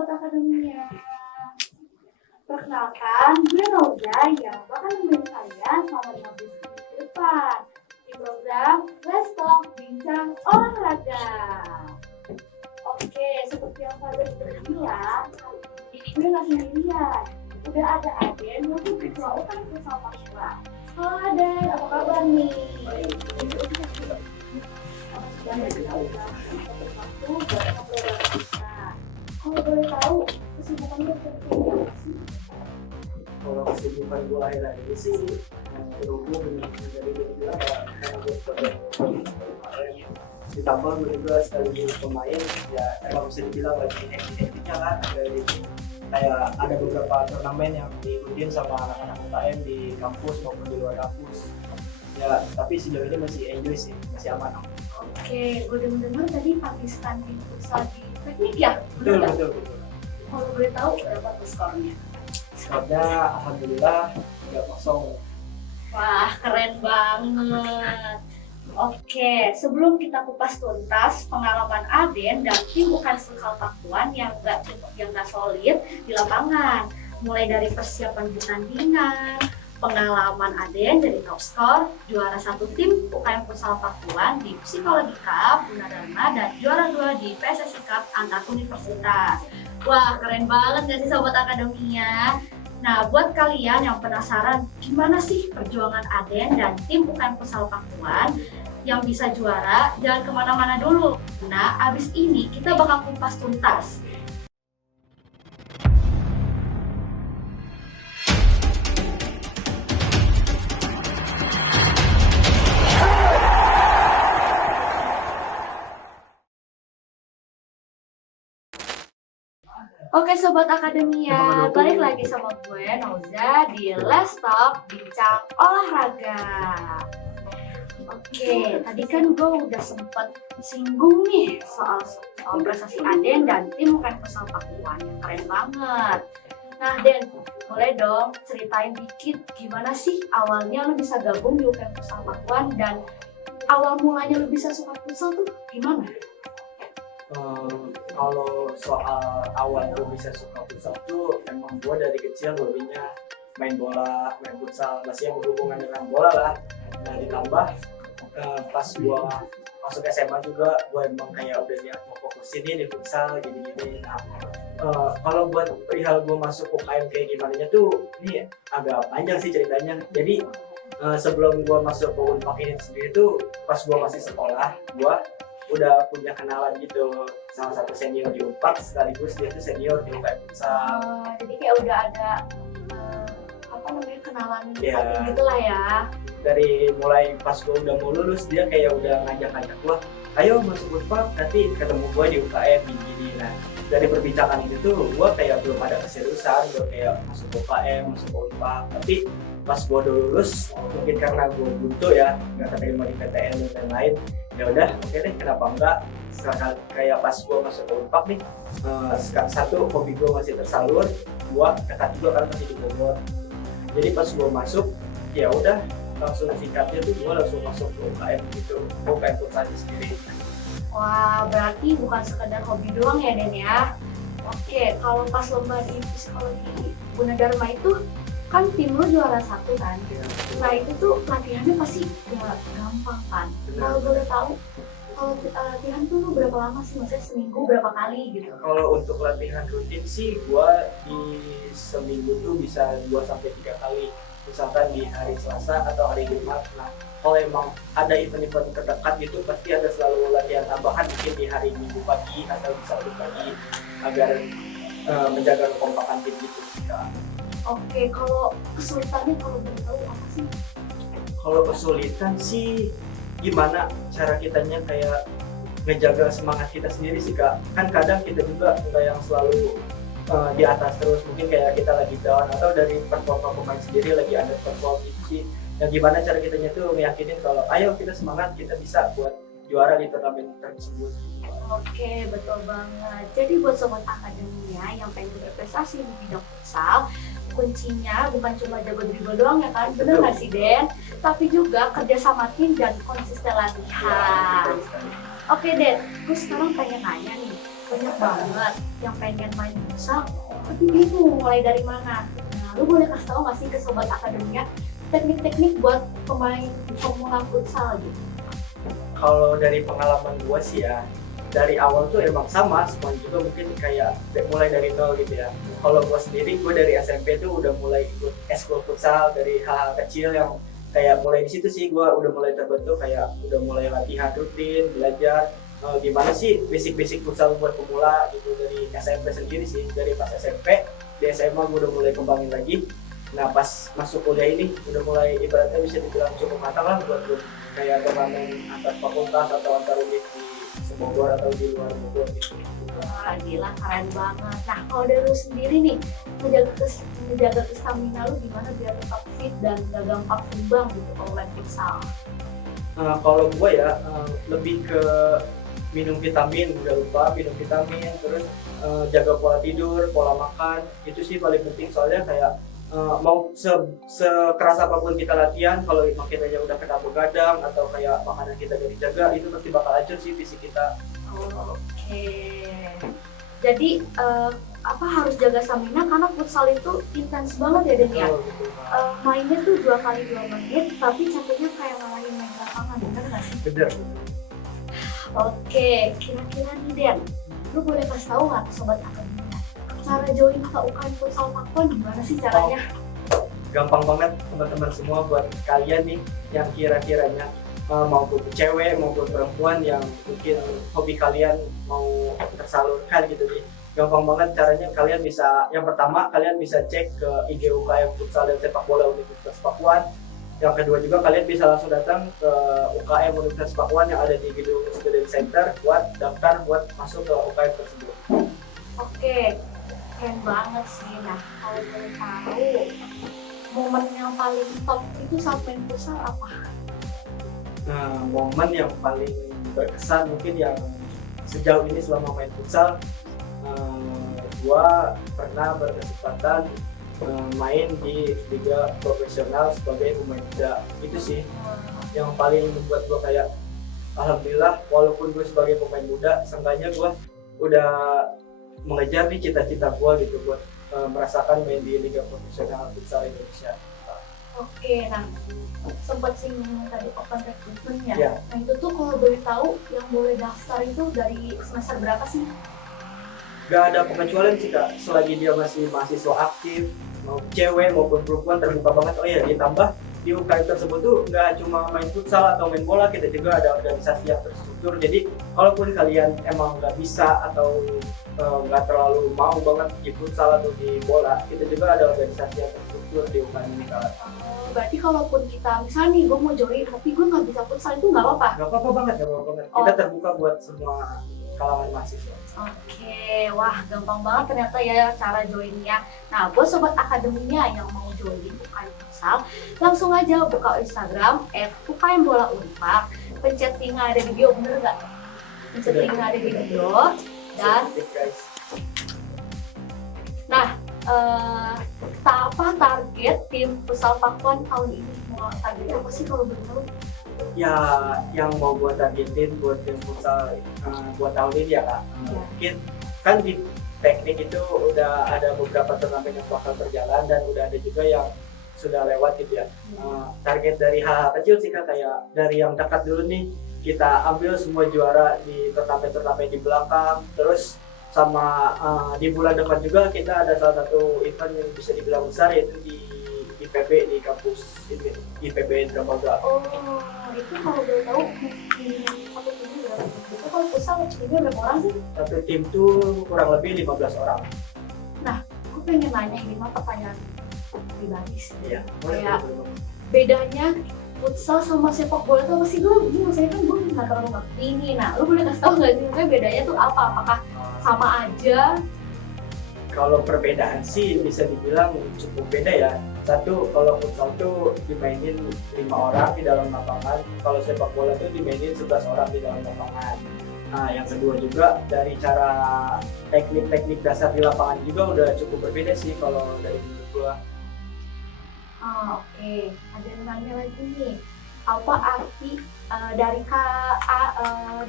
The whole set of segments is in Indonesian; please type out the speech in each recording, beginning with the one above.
Sobat Akademia. Perkenalkan, gue Nauza yang bakal nemenin kalian selama 15 menit ke depan di program Let's Talk Bincang Olahraga. Oke, seperti yang kalian sudah bilang, gue nggak sendirian. Udah ada Aden yang ketua UKM bersama Pak. Halo Aden, apa kabar nih? Kalau boleh tahu, kesibukannya seperti apa sih? Kalau kesibukan gue akhir-akhir ini sih berhubung dari juga karena gue sebagai pemain ditambah gue juga sekaligus pemain ya emang bisa dibilang lagi hektik-hektiknya kan kayak ada beberapa turnamen yang diikutin sama anak-anak UKM di kampus maupun di luar kampus ya tapi sejauh ini masih enjoy sih, masih aman. Oke, gue dengar tadi Pakistan di pusat di teknik ya? Betul. Kalau boleh tahu berapa tuh skornya? Skornya alhamdulillah 3-0. Wah, keren banget. Oke, sebelum kita kupas tuntas pengalaman Aden dan tim bukan Futsal Pakuan yang nggak solid di lapangan, mulai dari persiapan pertandingan, pengalaman Aden dari top skor, juara satu tim UKM Futsal Pakuan di Psikologi Cup, Gunadarma, dan juara 2 di PSSI Cup antar universitas. Wah, keren banget gak sih Sobat Akademia? Nah, buat kalian yang penasaran gimana sih perjuangan Aden dan tim UKM Futsal Pakuan yang bisa juara, jangan kemana-mana dulu. Nah, abis ini kita bakal kupas tuntas. Oke Sobat Akademia, balik lagi sama gue Nauza di Let's Talk Bincang Olahraga. Oke, tadi kan gue udah sempet singgung nih soal prestasi Aden dan tim UKM Futsal Pakuan yang keren banget. Nah Den, boleh dong ceritain dikit gimana sih awalnya lu bisa gabung di UKM Futsal Pakuan dan awal mulanya lu bisa suka futsal tuh gimana? Kalau soal awal gue bisa suka futsal tuh emang gue dari kecil hobinya main bola, main futsal, masih yang berhubungan dengan bola lah. Nah ditambah pas gue masuk SMA juga gue emang kayak udah niat mau fokusin nih di futsal gini-gini. Nah kalau buat perihal gue masuk UKM kayak gimana tuh ini agak panjang sih ceritanya. Jadi sebelum gue masuk ke Unpak ini sendiri tuh pas gue masih sekolah gue udah punya kenalan gitu salah satu senior di Unpak sekaligus dia tuh senior di UKM Futsal. Jadi kayak udah ada kenalan gitu lah ya. Dari mulai pas gue udah mau lulus dia kayak udah ngajak-ngajak gue, ayo masuk Unpak, nanti ketemu gue di UKM gini. Nah dari perbincangan itu tuh gue kayak belum ada keseriusan, gue kayak masuk UKM, masuk Unpak. Tapi pas gue udah lulus, mungkin karena gue buntu ya, nggak keterima di PTN dan lain-lain, ya udah oke deh kenapa enggak. Sekarang kayak pas gue masuk ke Unpak nih, satu hobi gue masih tersalur, dua dekat juga kan masih di Bogor. Jadi pas gue masuk, ya udah langsung singkatnya tuh gue langsung masuk ke UKM gitu, UKM Futsal sendiri. Wah, berarti bukan sekedar hobi doang ya Den ya. Oke, kalau pas lomba di Psikologi Gunadarma itu kan tim lu juara 1 kan? Nah itu tuh latihannya pasti gak gampang kan? Kalau boleh tahu, kalau latihan tuh lu berapa lama sih? Maksudnya seminggu berapa kali gitu? Kalau untuk latihan rutin sih gua di seminggu tuh bisa 2-3 kali. Misalkan di hari Selasa atau hari Jumat. Nah kalau emang ada event-event terdekat gitu pasti ada selalu latihan tambahan mungkin di hari Minggu pagi atau di Sabtu pagi agar menjaga kekompakan tim gitu. Oke, kalau kesulitannya kalau boleh tahu apa sih? Kalau kesulitan sih gimana cara kitanya kayak ngejaga semangat kita sendiri sih Kak. Kan kadang kita juga nggak yang selalu di atas terus, mungkin kayak kita lagi down atau dari performa pemain sendiri lagi under perform gitu sih. Yang gimana cara kitanya tuh meyakinin kalau ayo kita semangat, kita bisa buat juara di turnamen tersebut. Oke, betul banget. Jadi buat Sobat Akademia yang pengen berprestasi di bidang futsal, kuncinya bukan cuma jago dribble doang ya kan, bener nggak sih Den? Tapi juga kerja sama tim dan konsisten latihan. Oke Den, gue sekarang pengen nanya nih, banyak banget yang pengen main futsal, tapi bingung mulai dari mana. Nah, lu boleh kasih tahu nggak sih ke sobat akademia teknik-teknik buat pemain pemula futsal gitu? Kalau dari pengalaman gue sih ya, dari awal tuh emang sama, semua juga mungkin kayak mulai dari nol gitu ya. Kalau gue sendiri, gue dari SMP tuh udah mulai ikut eskul futsal dari hal-hal kecil yang kayak mulai di situ sih gue udah mulai terbentuk, kayak udah mulai latihan rutin, belajar gimana sih basic-basic futsal buat pemula gitu dari SMP sendiri sih. Dari pas SMP, di SMA gue udah mulai kembangin lagi. Nah pas masuk kuliah ini udah mulai ibaratnya bisa dibilang cukup matang lah buat gue kayak turnamen antar fakultas atau antar univ di Bogor atau di luar Bogor gitu. Wah, gila keren banget. Nah, kalau dari lu sendiri nih, menjaga stamina lu gimana biar tetap fit dan gak gampang tumbang gitu kalau main futsal? Kalau gue ya lebih ke minum vitamin, udah lupa minum vitamin, terus jaga pola tidur, pola makan, itu sih paling penting soalnya kayak mau sekeras apapun kita latihan, kalau kitanya udah kena begadang atau kayak makanan kita gak dijaga, itu pasti bakal hancur sih fisik kita. Oke. Jadi apa harus jaga stamina karena futsal itu intens banget ya Den ya. Gitu. Mainnya tuh 2 kali 2 menit, tapi capeknya kayak ngalahin main lapangan, bener nggak sih? Bener. Oke, kira-kira nih Den, lu boleh kasih tahu nggak ke sobat akademia cara join ke UKM Futsal Pakuan gimana sih caranya? Gampang banget teman-teman semua, buat kalian nih yang kira-kiranya maupun cewek maupun perempuan yang mungkin hobi kalian mau tersalurkan gitu nih, gampang banget caranya. Kalian bisa, yang pertama kalian bisa cek ke IG UKM Futsal dan Sepak Bola Universitas Pakuan. Yang kedua juga kalian bisa langsung datang ke UKM Universitas Pakuan yang ada di gedung Student Center buat daftar buat masuk ke UKM tersebut. Oke, keren banget sih. Nah, kalau boleh tahu momen yang paling top itu saat main futsal apa? Nah, momen yang paling berkesan mungkin yang sejauh ini selama main futsal, gua pernah berkesempatan main di liga profesional sebagai pemain muda. Itu sih yang paling membuat gua kayak alhamdulillah, walaupun gue sebagai pemain muda, seenggaknya gua udah mengejar nih cita-cita gua gitu buat merasakan main di liga profesional futsal Indonesia. Oke, nah sempat singgung tadi open recruitment ya. Ya. Nah itu tuh kalau boleh tahu yang boleh daftar itu dari semester berapa sih? Gak ada pengecualian sih kak, selagi dia masih mahasiswa aktif, mau cewek maupun perempuan terbuka banget. Oh iya, ditambah di UKM tersebut tuh nggak cuma main futsal atau main bola, kita juga ada organisasi yang terstruktur. Jadi kalaupun kalian emang nggak bisa atau nggak terlalu mau banget di futsal atau di bola, kita juga ada organisasi yang terstruktur di UKM ini kak. Berarti kalaupun kita misalnya nih gue mau join tapi gue nggak bisa futsal itu nggak apa-apa? Nggak apa-apa banget, nggak apa-apa banget. Kita terbuka buat semua kalangan mahasiswa. Oke, wah gampang banget ternyata ya cara joinnya. Nah, buat sobat akademinya yang mau join UKM Futsal, langsung aja buka Instagram @ukmbola_unpar, pencet link yang ada di bio, bener nggak? Pencet link yang ada di bio, dan nah, apa target tim Futsal Pakuan tahun ini? Mau targetnya apa sih kalau boleh tahu? Ya, yang mau buat targetin buat tim futsal buat tahun ini ya kak, mungkin kan di teknik itu udah ada beberapa turnamen yang bakal berjalan dan udah ada juga yang sudah lewat gitu ya. Target dari hal kecil sih kak, kayak dari yang dekat dulu nih, kita ambil semua juara di turnamen-turnamen di belakang, terus sama di bulan depan juga kita ada salah satu event yang bisa dibilang besar, yaitu di IPB, di kampus IPB Dramaga. Oh, itu kalau boleh tahu satu tim berapa? Itu kalau futsal timnya berapa orang sih? Satu tim tuh kurang lebih 15 orang. Aku pengen nanya ini mah pertanyaan pribadi sih. Iya. Kayak bedanya futsal sama sepak bola itu apa sih? Gue maksudnya kan gue nggak terlalu ngerti ini. Nah, lu boleh kasih tau nggak sih maksudnya bedanya tuh apa? Apakah sama aja? Kalau perbedaan sih bisa dibilang cukup beda ya. Satu, kalau futsal tuh dimainin 5 orang di dalam lapangan, kalau sepak bola tuh dimainin 11 orang di dalam lapangan. Nah, yang kedua juga dari cara teknik-teknik dasar di lapangan juga udah cukup berbeda sih kalau dari menurut gua. Oke. Ada yang nanya lagi nih. Apa arti dari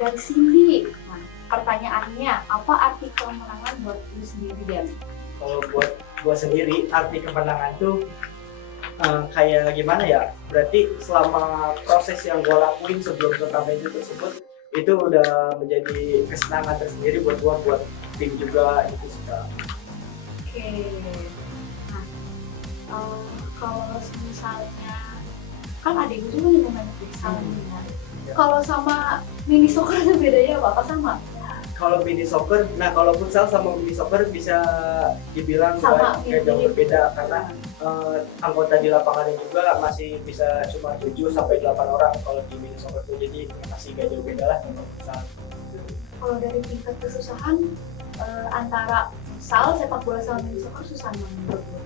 dari Cindy? Nah, pertanyaannya, apa arti kemenangan buat lu sendiri, Dan? Kalau buat gua sendiri arti kemenangan tuh kayak gimana ya, berarti selama proses yang gua lakuin sebelum turnamen itu tersebut itu udah menjadi kesenangan tersendiri buat gua, buat tim juga itu sih Kak. Oke. Nah, kalau misalnya kan adik gue juga nih main futsal nih. Ya. Kalau sama mini soccer itu bedanya apa? Apa sama? Kalau mini soccer, nah kalau futsal sama mini soccer bisa dibilang Sama, kayak jauh mirip. berbeda karena anggota di lapangannya juga masih bisa cuma 7 sampai 8 orang kalau di mini soccer tuh, jadi masih gak jauh beda lah sama futsal. Kalau dari tingkat kesusahan antara futsal, sepak bola sama mini soccer susah mana menurut lo?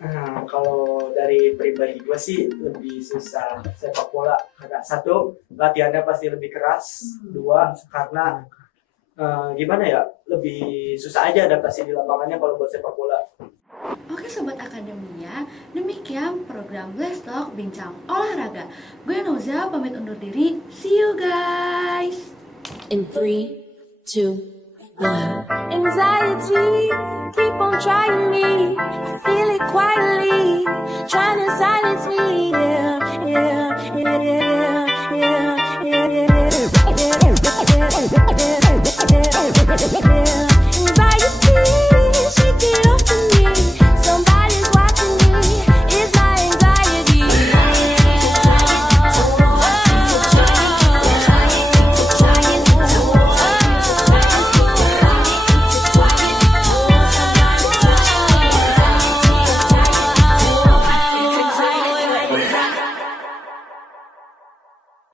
Nah, kalau dari pribadi gue sih lebih susah sepak bola karena satu latihannya pasti lebih keras, dua karena gimana ya, lebih susah aja adaptasi di lapangannya kalau buat sepak bola. Oke Sobat Akademia, demikian program Let's Talk Bincang Olahraga. Gue Nauza pamit undur diri, see you guys! In 3, 2, 1. Anxiety, keep on trying me. I feel it quietly, trying to silence me. Yeah, yeah, yeah, yeah, yeah, yeah, yeah, yeah, yeah, yeah, yeah, yeah, yeah.